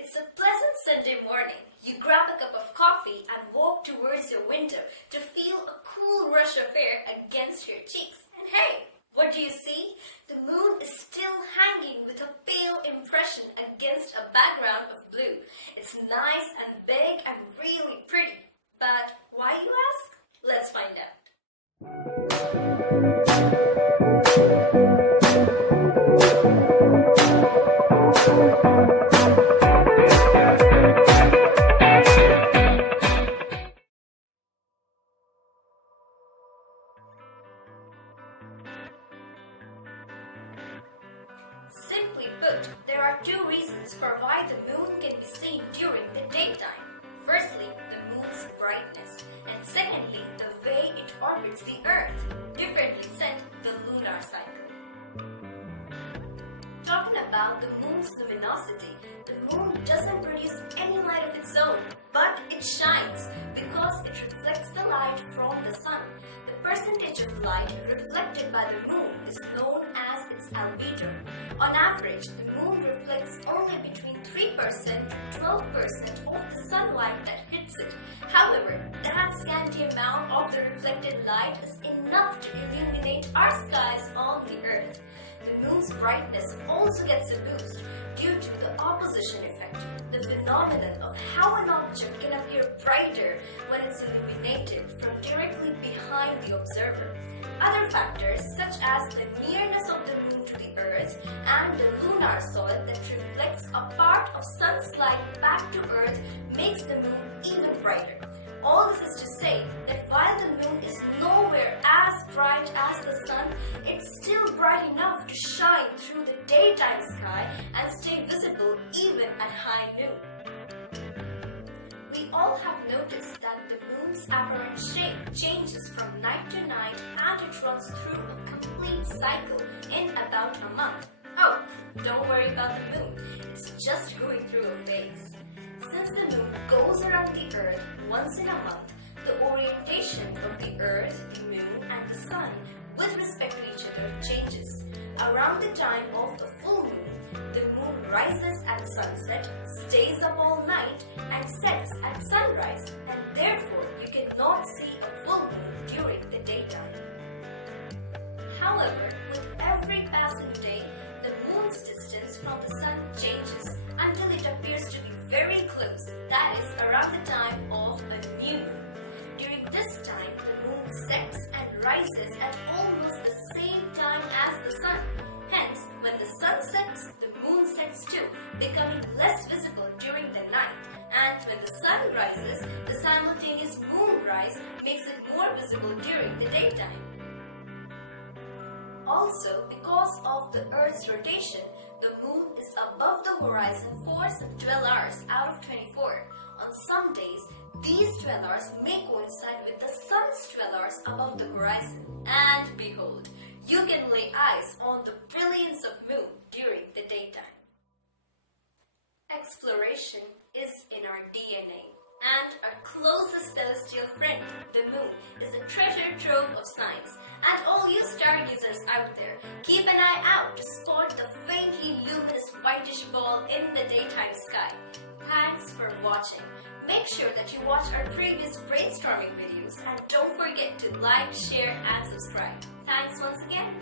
It's a pleasant Sunday morning. You grab a cup of coffee and walk towards your window to feel a cool rush of air against your cheeks. And hey, what do you see? The moon is still hanging with a pale impression against a background of blue. It's nice and big and really pretty. But why, you ask? Let's find out. Simply put, there are two reasons for why the moon can be seen during the daytime. Firstly, the moon's brightness, and secondly, the way it orbits the Earth, differently said, the lunar cycle. Talking about the moon's luminosity, the moon doesn't produce any light of its own, but it shines because it reflects the light from the sun. The percentage of light reflected by the moon is known as its albedo. On average, the moon reflects only between 3% to 12% of the sunlight that hits it. However, that scanty amount of the reflected light is enough to illuminate our skies on the Earth. The moon's brightness also gets a boost due to the opposition effect, the phenomenon of how an object can appear brighter when it's illuminated from directly behind the observer. Other factors such as the nearness of the moon to the Earth and the lunar soil that reflects a part of sun's light back to Earth makes the moon even brighter. All this is to say that while the moon is nowhere as bright as the sun, it's still bright enough to shine through the daytime sky and stay visible even at high noon. We all have noticed that the moon's apparent shape changes from night to night and it runs through a complete cycle in about a month. Oh, don't worry about the moon, it's just going through a phase. Since the moon goes around the Earth once in a month, the orientation of the Earth, the moon and the sun with respect to each other changes. Around the time of the full moon, the moon rises at sunset, stays up all night and sets at sunrise, and therefore you cannot see a full moon during the daytime. However, with every passing day, the moon's distance from the sun changes until it appears to be very close, that is around the time of a new moon. During this time, the moon sets and rises at almost the same time as the sun. Hence, when the sun sets, the moon sets too, becoming less visible during the night. And when the sun rises, the simultaneous moonrise makes it more visible during the daytime. Also, because of the Earth's rotation, the moon is above the horizon for some 12 hours out of 24. On some days, these 12 hours may coincide with the sun's 12 hours above the horizon. And behold, you can lay eyes on the brilliance of moon during the daytime. Exploration is in our DNA. And our closest celestial friend, the moon, is a treasure trove of science. And all you stargazers out there, keep an eye out to spot the faintly luminous whitish ball in the daytime sky. Thanks for watching. Make sure that you watch our previous brainstorming videos and don't forget to like, share and subscribe. Thanks once again.